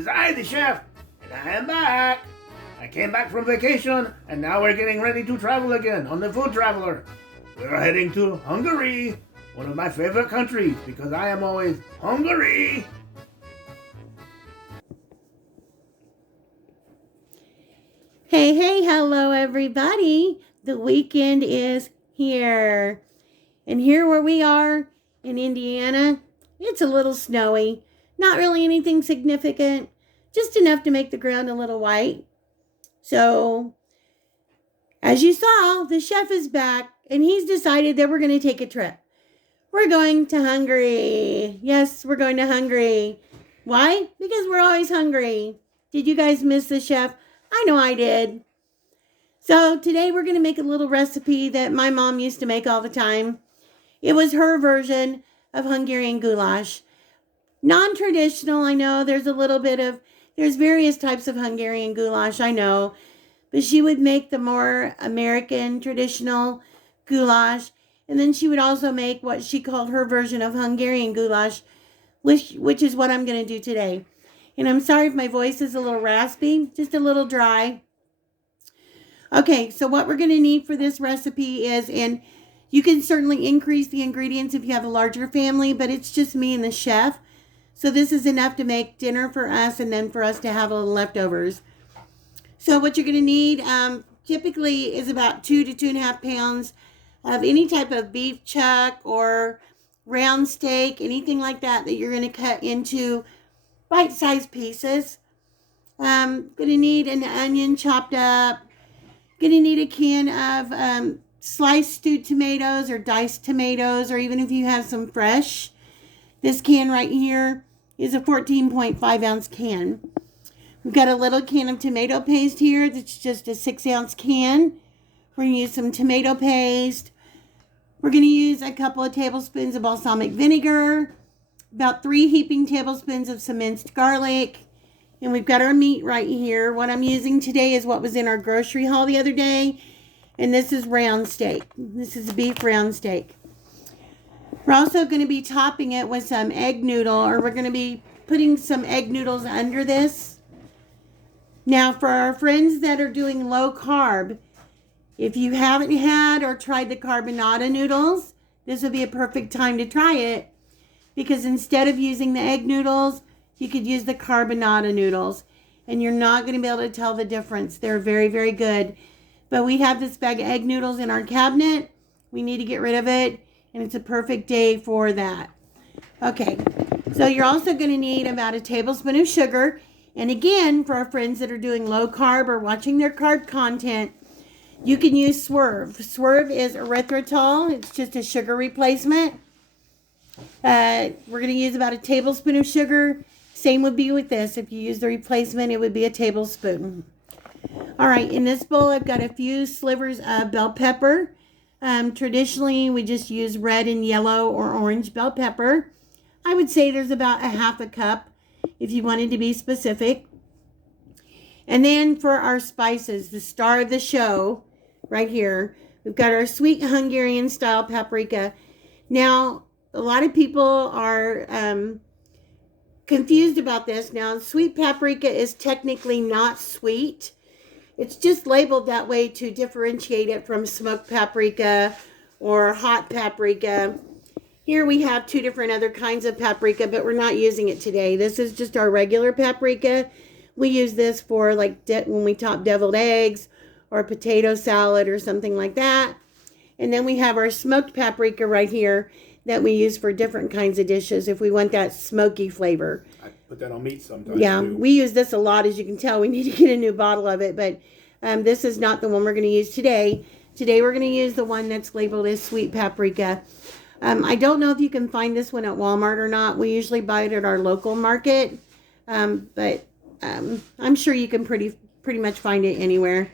is I, the chef, and I am back. I came back from vacation, and now we're getting ready to travel again on the Food Traveler. We're heading to Hungary, one of my favorite countries, because I am always hungry. Hey, hello everybody. The weekend is here. And here where we are in Indiana, it's a little snowy. Not really anything significant, just enough to make the ground a little white. So, as you saw, the chef is back and he's decided that we're going to take a trip. We're going to Hungary. Yes, we're going to Hungary. Why? Because we're always hungry. Did you guys miss the chef? I know I did. So today we're going to make a little recipe that my mom used to make all the time. It was her version of Hungarian goulash. Non-traditional, I know. There's various types of Hungarian goulash, I know. But she would make the more American traditional goulash. And then she would also make what she called her version of Hungarian goulash, which is what I'm going to do today. And I'm sorry if my voice is a little raspy, just a little dry. Okay, so what we're going to need for this recipe is, and you can certainly increase the ingredients if you have a larger family, but it's just me and the chef. So this is enough to make dinner for us and then for us to have a little leftovers. So what you're going to need typically is about 2 to 2.5 pounds of any type of beef chuck or round steak, anything like that you're going to cut into bite-sized pieces. Going to need an onion chopped up. Going to need a can of sliced stewed tomatoes or diced tomatoes, or even if you have some fresh. This can right here is a 14.5 ounce can. We've got a little can of tomato paste here that's just a 6 ounce can. We're going to use some tomato paste. We're going to use a couple of tablespoons of balsamic vinegar, about 3 heaping tablespoons of some minced garlic, and we've got our meat right here. What I'm using today is what was in our grocery haul the other day, and this is round steak. This is beef round steak. We're also going to be topping it with some egg noodle, or we're going to be putting some egg noodles under this. Now, for our friends that are doing low carb, if you haven't had or tried the carbonara noodles, this would be a perfect time to try it, because instead of using the egg noodles, you could use the carbonara noodles, and you're not going to be able to tell the difference. They're very, very good. But we have this bag of egg noodles in our cabinet. We need to get rid of it, and it's a perfect day for that. Okay, so you're also going to need about a tablespoon of sugar. And again, for our friends that are doing low carb or watching their carb content, you can use Swerve. Swerve is erythritol. It's just a sugar replacement. We're going to use about a tablespoon of sugar. Same would be with this. If you use the replacement, it would be a tablespoon. All right, in this bowl, I've got a few slivers of bell pepper. Traditionally, we just use red and yellow or orange bell pepper. I would say there's about a half a cup if you wanted to be specific. And then for our spices, the star of the show right here, we've got our sweet Hungarian style paprika. Now, a lot of people are confused about this. Now, sweet paprika is technically not sweet. It's just labeled that way to differentiate it from smoked paprika or hot paprika. Here we have 2 different other kinds of paprika, but we're not using it today. This is just our regular paprika. We use this for like when we top deviled eggs or potato salad or something like that. And then we have our smoked paprika right here that we use for different kinds of dishes if we want that smoky flavor. I put that on meat sometimes. Yeah, too. we use this a lot. As you can tell, we need to get a new bottle of it, but this is not the one we're going to use today. Today we're going to use the one that's labeled as sweet paprika. I don't know if you can find this one at Walmart or not. We usually buy it at our local market, but I'm sure you can pretty much find it anywhere.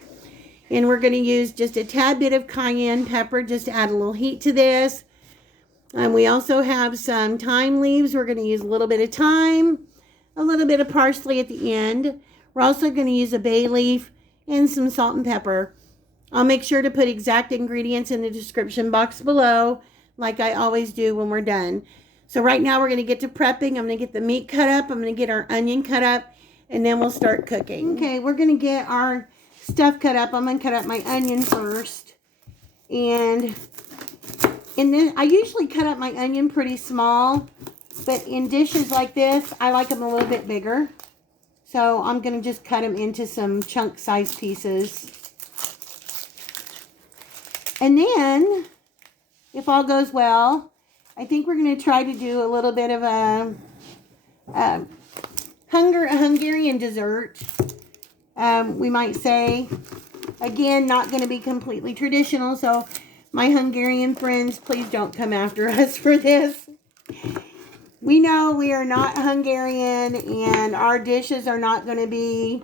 And we're going to use just a tad bit of cayenne pepper just to add a little heat to this. We also have some thyme leaves. We're going to use a little bit of thyme, a little bit of parsley at the end. We're also going to use a bay leaf and some salt and pepper. I'll make sure to put exact ingredients in the description box below, like I always do when we're done. So right now we're going to get to prepping. I'm going to get the meat cut up. I'm going to get our onion cut up. and then we'll start cooking. Okay, we're going to get our stuff cut up. I'm going to cut up my onion first. And then I usually cut up my onion pretty small, but in dishes like this, I like them a little bit bigger. So I'm going to just cut them into some chunk-sized pieces. And then, if all goes well, I think we're going to try to do a little bit of a Hungarian dessert. We might say, again, not going to be completely traditional, so my Hungarian friends, please don't come after us for this. We know we are not Hungarian, and our dishes are not going to be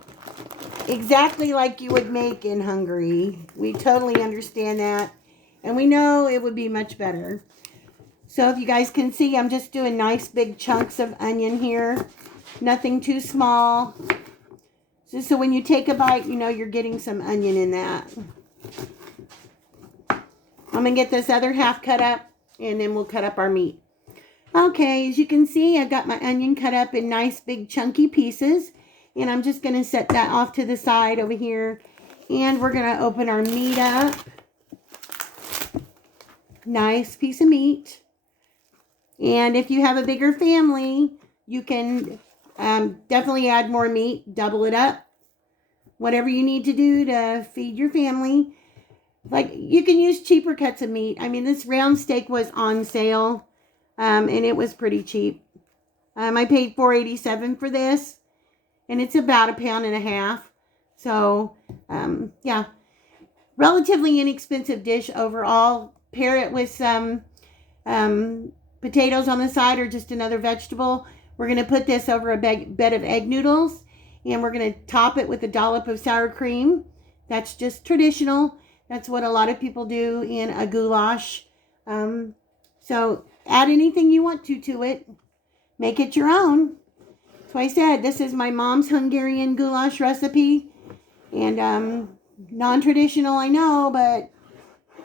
exactly like you would make in Hungary. We totally understand that, and we know it would be much better. So if you guys can see, I'm just doing nice big chunks of onion here. Nothing too small. Just so when you take a bite, you know you're getting some onion in that. I'm going to get this other half cut up, and then we'll cut up our meat. Okay, as you can see, I've got my onion cut up in nice big chunky pieces. And I'm just going to set that off to the side over here. And we're going to open our meat up. Nice piece of meat. And if you have a bigger family, you can definitely add more meat. Double it up. Whatever you need to do to feed your family. Like, you can use cheaper cuts of meat. I mean, this round steak was on sale. And it was pretty cheap. I paid $4.87 for this. And it's about 1.5 pounds. So, yeah. Relatively inexpensive dish overall. Pair it with some potatoes on the side or just another vegetable. We're going to put this over a bed of egg noodles. And we're going to top it with a dollop of sour cream. That's just traditional. That's what a lot of people do in a goulash. So, add anything you want to it. Make it your own. So I said, this is my mom's Hungarian goulash recipe. And non-traditional, I know, but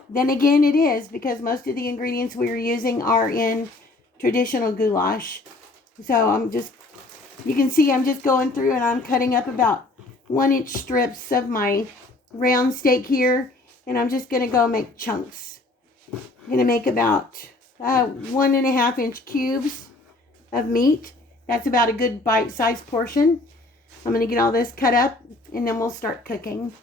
then again it is, because most of the ingredients we are using are in traditional goulash. So you can see I'm just going through and I'm cutting up about 1-inch strips of my round steak here. And I'm just going to go make chunks. I'm going to make about 1.5-inch cubes of meat. That's about a good bite-sized portion. I'm going to get all this cut up, and then we'll start cooking.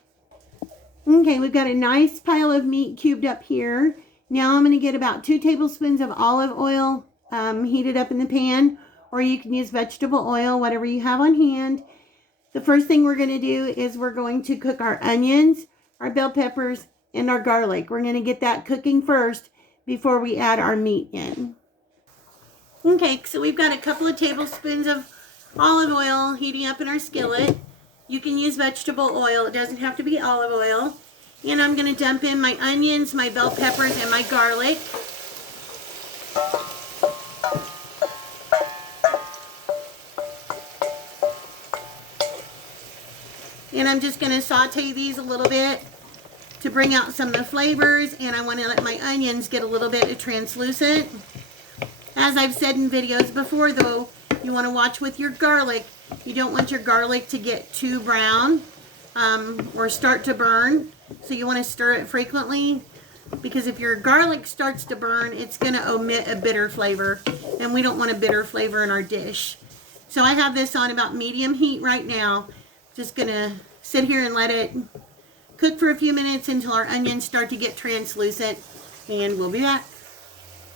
Okay, we've got a nice pile of meat cubed up here. Now I'm going to get about 2 tablespoons of olive oil heated up in the pan, or you can use vegetable oil, whatever you have on hand. The first thing we're going to do is we're going to cook our onions, our bell peppers, and our garlic. We're going to get that cooking first before we add our meat in. Okay, so we've got a couple of tablespoons of olive oil heating up in our skillet. You can use vegetable oil. It doesn't have to be olive oil. And I'm going to dump in my onions, my bell peppers, and my garlic. And I'm just going to saute these a little bit to bring out some of the flavors. And I want to let my onions get a little bit translucent. As I've said in videos before, though, you want to watch with your garlic. You don't want your garlic to get too brown or start to burn. So you want to stir it frequently, because if your garlic starts to burn, it's going to omit a bitter flavor. And we don't want a bitter flavor in our dish. So I have this on about medium heat right now. Just going to sit here and let it cook for a few minutes until our onions start to get translucent. And we'll be back.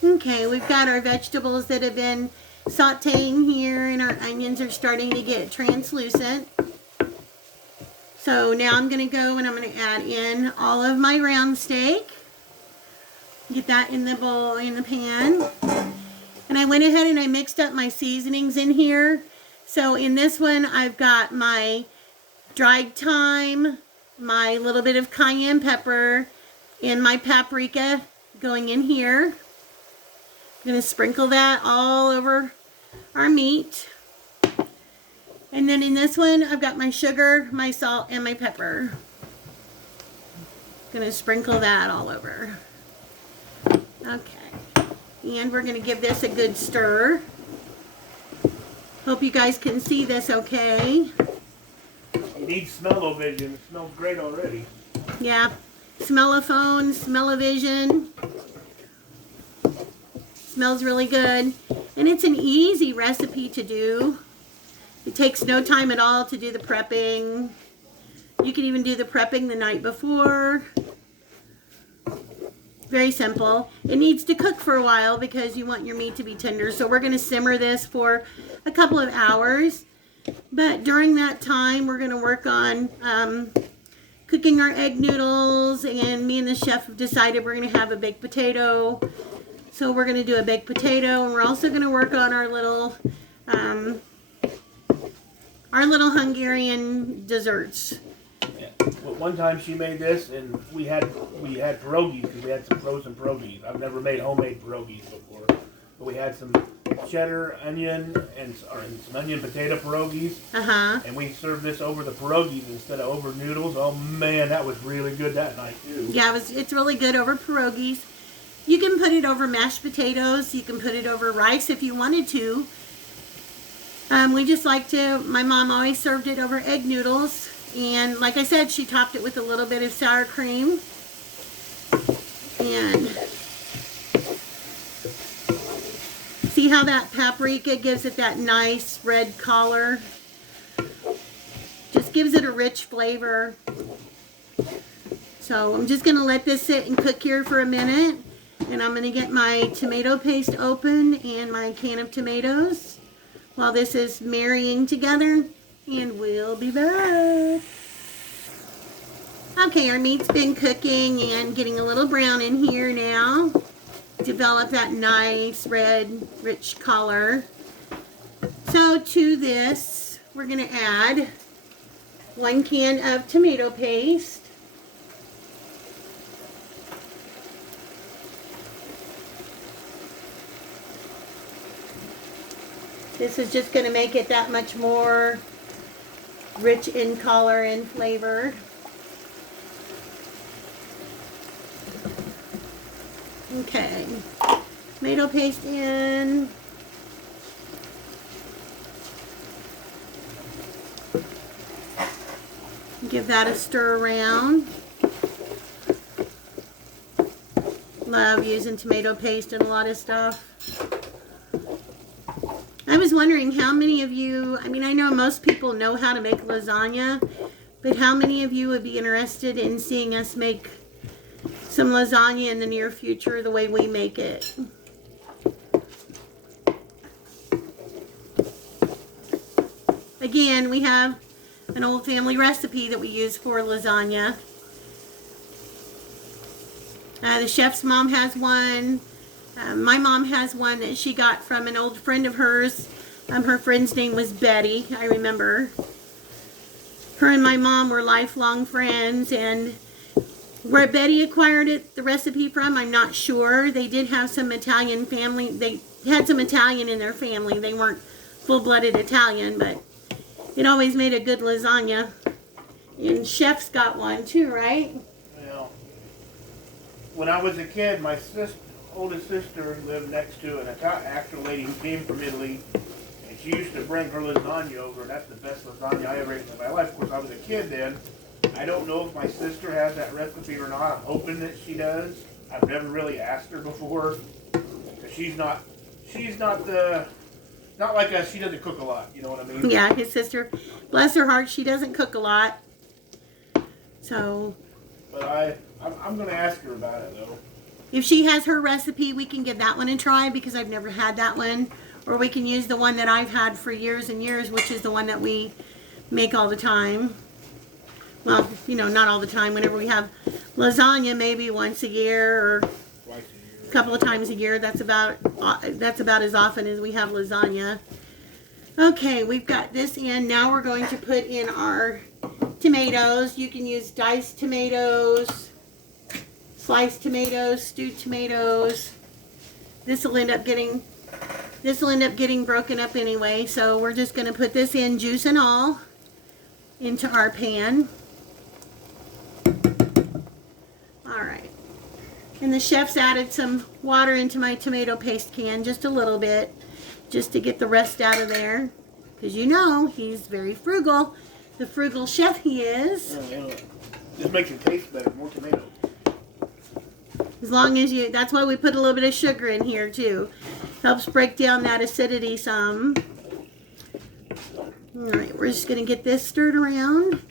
Okay, we've got our vegetables that have been sauteing here, and our onions are starting to get translucent. So now I'm going to go and I'm going to add in all of my round steak. Get that in the bowl, in the pan. And I went ahead and I mixed up my seasonings in here. So in this one, I've got my dried thyme, my little bit of cayenne pepper, and my paprika going in here. I'm going to sprinkle that all over our meat. And then in this one, I've got my sugar, my salt, and my pepper. Going to sprinkle that all over. Okay. And we're going to give this a good stir. Hope you guys can see this okay. needs smell-o-vision. It smells great already. Yeah. Smell-o-phone, smell-o-vision. Smells really good. And it's an easy recipe to do. It takes no time at all to do the prepping. You can even do the prepping the night before. Very simple. It needs to cook for a while because you want your meat to be tender. So we're going to simmer this for a couple of hours. But during that time, we're going to work on cooking our egg noodles. And me and the chef have decided we're going to have a baked potato. So we're going to do a baked potato. And we're also going to work on our little Hungarian desserts. Yeah. Well, one time she made this, and we had pierogies because we had some frozen pierogies. I've never made homemade pierogies before, but we had some cheddar, onion, and some onion potato pierogies. And we served this over the pierogies instead of over noodles. Oh man, that was really good that night too. Yeah, it's really good over pierogies. You can put it over mashed potatoes. You can put it over rice if you wanted to. We just like to. My mom always served it over egg noodles. And like I said, she topped it with a little bit of sour cream. And see how that paprika gives it that nice red color? Just gives it a rich flavor. So I'm just going to let this sit and cook here for a minute. And I'm going to get my tomato paste open and my can of tomatoes while this is marrying together. And we'll be back. Okay, our meat's been cooking and getting a little brown in here now. Develop that nice red, rich color. So to this, we're going to add 1 can of tomato paste. This is just going to make it that much more rich in color and flavor. Okay, tomato paste in. Give that a stir around. Love using tomato paste in a lot of stuff. I was wondering how many of you, I mean, I know most people know how to make lasagna, but how many of you would be interested in seeing us make some lasagna in the near future the way we make it? Again, we have an old family recipe that we use for lasagna. The chef's mom has one. My mom has one that she got from an old friend of hers. Her friend's name was Betty. I remember. Her and my mom were lifelong friends, and where Betty acquired it, the recipe from, I'm not sure. They did have some Italian family. They had some Italian in their family. They weren't full-blooded Italian, but it always made a good lasagna. And Chef's got one too, right? Well, when I was a kid, my oldest sister lived next to an actual lady who came from Italy, and she used to bring her lasagna over, and that's the best lasagna I ever ate in my life. Of course, I was a kid then. I don't know if my sister has that recipe or not. I'm hoping that she does. I've never really asked her before, because she's not like us. She doesn't cook a lot, you know what I mean? Yeah, his sister, bless her heart, she doesn't cook a lot. So. But I'm going to ask her about it, though. If she has her recipe, we can give that one a try because I've never had that one. Or we can use the one that I've had for years and years, which is the one that we make all the time. Well, you know, not all the time. Whenever we have lasagna, maybe once a year or Twice a year. a couple of times a year. That's about as often as we have lasagna. Okay, we've got this in. Now we're going to put in our tomatoes. You can use diced tomatoes, sliced tomatoes, stewed tomatoes. This will end up getting broken up anyway. So we're just going to put this in, juice and all, into our pan. All right. And the chef's added some water into my tomato paste can, just a little bit, just to get the rest out of there. Because you know, he's very frugal. the frugal chef he is. This makes it taste better. More tomato. As long as you, that's why we put a little bit of sugar in here too. Helps break down that acidity some. All right, we're just gonna get this stirred around.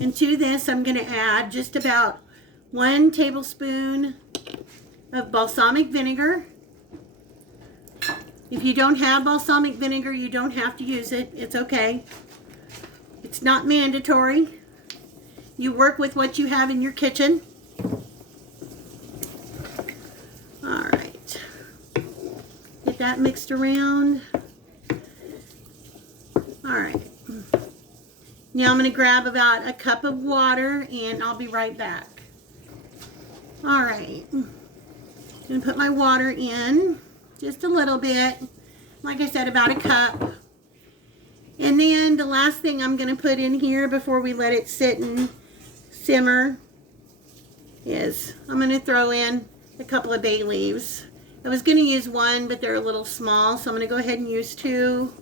And to this, I'm gonna add just about 1 tablespoon of balsamic vinegar. If you don't have balsamic vinegar, you don't have to use it. It's okay. It's not mandatory. You work with what you have in your kitchen. All right. Get that mixed around. All right. Now I'm going to grab about a cup of water and I'll be right back. All right. I'm going to put my water in just a little bit. Like I said, about a cup. And then the last thing I'm going to put in here before we let it sit and simmer is I'm going to throw in a couple of bay leaves. I was going to use 1, but they're a little small, so I'm going to go ahead and use 2.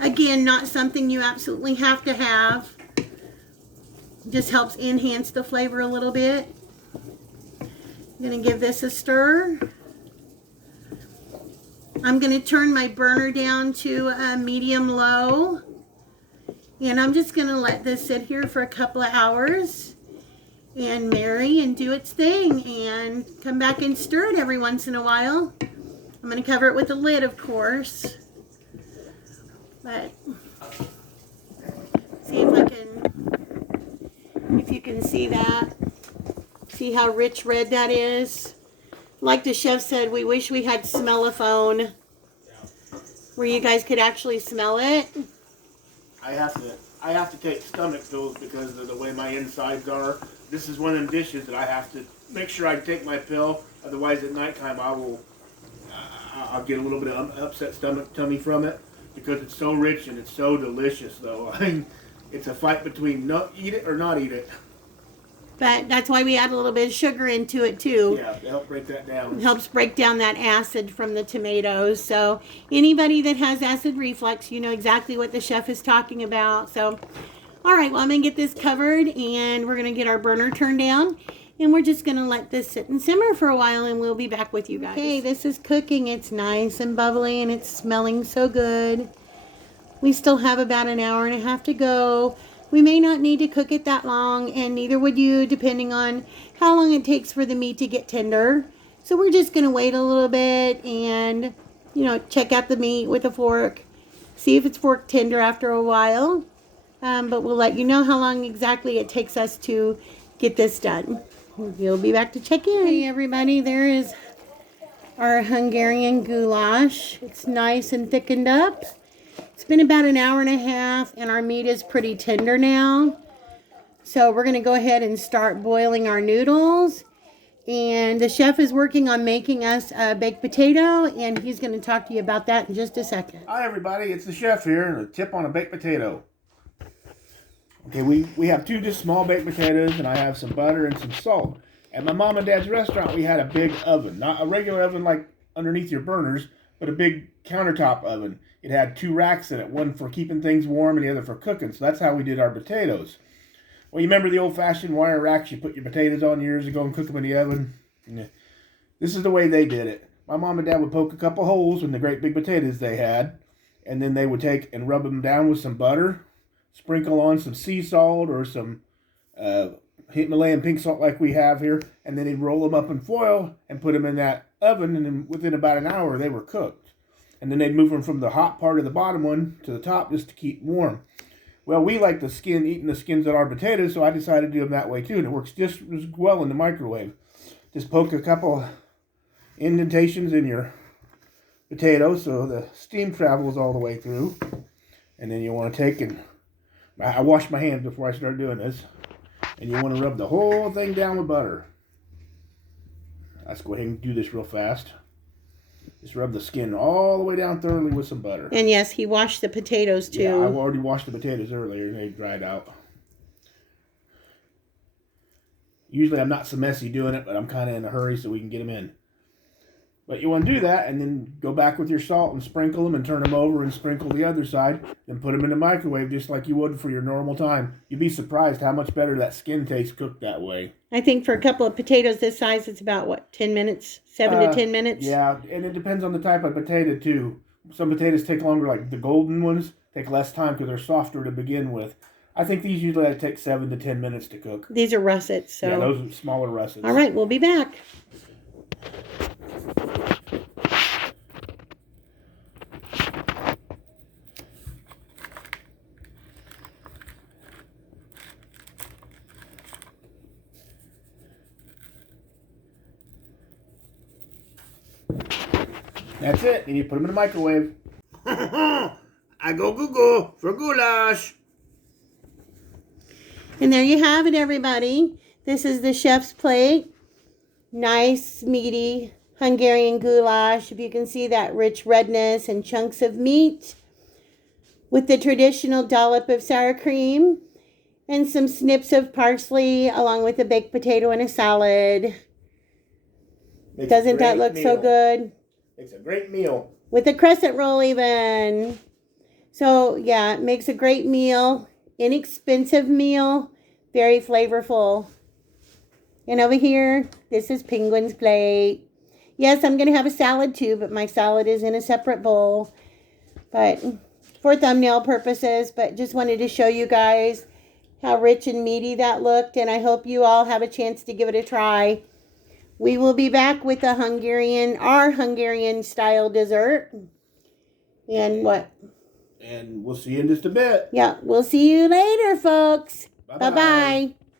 Again, not something you absolutely have to have. Just helps enhance the flavor a little bit. I'm going to give this a stir. I'm going to turn my burner down to a medium-low. And I'm just going to let this sit here for a couple of hours and marry and do its thing and come back and stir it every once in a while. I'm going to cover it with a lid, of course. But see if I can, if you can see that. See how rich red that is? Like the chef said, we wish we had smell-a-phone where you guys could actually smell it. I have to take stomach pills because of the way my insides are. This is one of them dishes that I have to make sure I take my pill. Otherwise, at nighttime, I'll get a little bit of upset tummy from it because it's so rich and it's so delicious. Though I mean, it's a fight between eat it or not eat it. But that's why we add a little bit of sugar into it too. Yeah, to help break that down. It helps break down that acid from the tomatoes. So anybody that has acid reflux, you know exactly what the chef is talking about. So, all right, well, I'm going to get this covered and we're going to get our burner turned down. And we're just going to let this sit and simmer for a while and we'll be back with you guys. Okay, this is cooking. It's nice and bubbly and it's smelling so good. We still have about an hour and a half to go. We may not need to cook it that long, and neither would you, depending on how long it takes for the meat to get tender. So we're just going to wait a little bit and, you know, check out the meat with a fork. See if it's fork tender after a while. But we'll let you know how long exactly it takes us to get this done. We'll be back to check in. Hey, everybody, there is our Hungarian goulash. It's nice and thickened up. It's been about an hour and a half and our meat is pretty tender now. So we're going to go ahead and start boiling our noodles. And the chef is working on making us a baked potato and he's going to talk to you about that in just a second. Hi everybody, it's the chef here and a tip on a baked potato. Okay, we have 2 just small baked potatoes and I have some butter and some salt. At my mom and dad's restaurant we had a big oven, not a regular oven like underneath your burners, but a big countertop oven. It had 2 racks in it, one for keeping things warm and the other for cooking. So that's how we did our potatoes. Well, you remember the old-fashioned wire racks you put your potatoes on years ago and cook them in the oven? Yeah. This is the way they did it. My mom and dad would poke a couple holes in the great big potatoes they had, and then they would take and rub them down with some butter, sprinkle on some sea salt or some Himalayan pink salt like we have here, and then they'd roll them up in foil and put them in that oven, and then within about an hour they were cooked. And then they'd move them from the hot part of the bottom one to the top just to keep warm. Well, we like eating the skins on our potatoes, so I decided to do them that way too. And it works just as well in the microwave. Just poke a couple indentations in your potato so the steam travels all the way through. And then you want to take and... I wash my hands before I start doing this. And you want to rub the whole thing down with butter. Let's go ahead and do this real fast. Just rub the skin all the way down thoroughly with some butter. And yes, he washed the potatoes too. Yeah, I already washed the potatoes earlier and they dried out. Usually I'm not so messy doing it, but I'm kind of in a hurry so we can get them in. But you want to do that and then go back with your salt and sprinkle them and turn them over and sprinkle the other side. Then put them in the microwave just like you would for your normal time. You'd be surprised how much better that skin tastes cooked that way. I think for a couple of potatoes this size, it's about, what, 10 minutes? 7 to 10 minutes? Yeah, and it depends on the type of potato, too. Some potatoes take longer, like the golden ones take less time because they're softer to begin with. I think these usually take 7 to 10 minutes to cook. These are russets. So. Yeah, those are smaller russets. All right, we'll be back. That's it. And you put them in the microwave. I go Google for goulash. And there you have it, everybody. This is the chef's plate. Nice, meaty Hungarian goulash. If you can see that rich redness and chunks of meat with the traditional dollop of sour cream and some snips of parsley along with a baked potato and a salad. Doesn't that look so good? It's a great meal. With a crescent roll even. So, yeah, it makes a great meal. Inexpensive meal. Very flavorful. And over here, this is Penguin's plate. Yes, I'm going to have a salad too, but my salad is in a separate bowl. But for thumbnail purposes, but just wanted to show you guys how rich and meaty that looked. And I hope you all have a chance to give it a try. We will be back with our Hungarian style dessert. And what? And we'll see you in just a bit. Yeah, we'll see you later, folks. Bye-bye.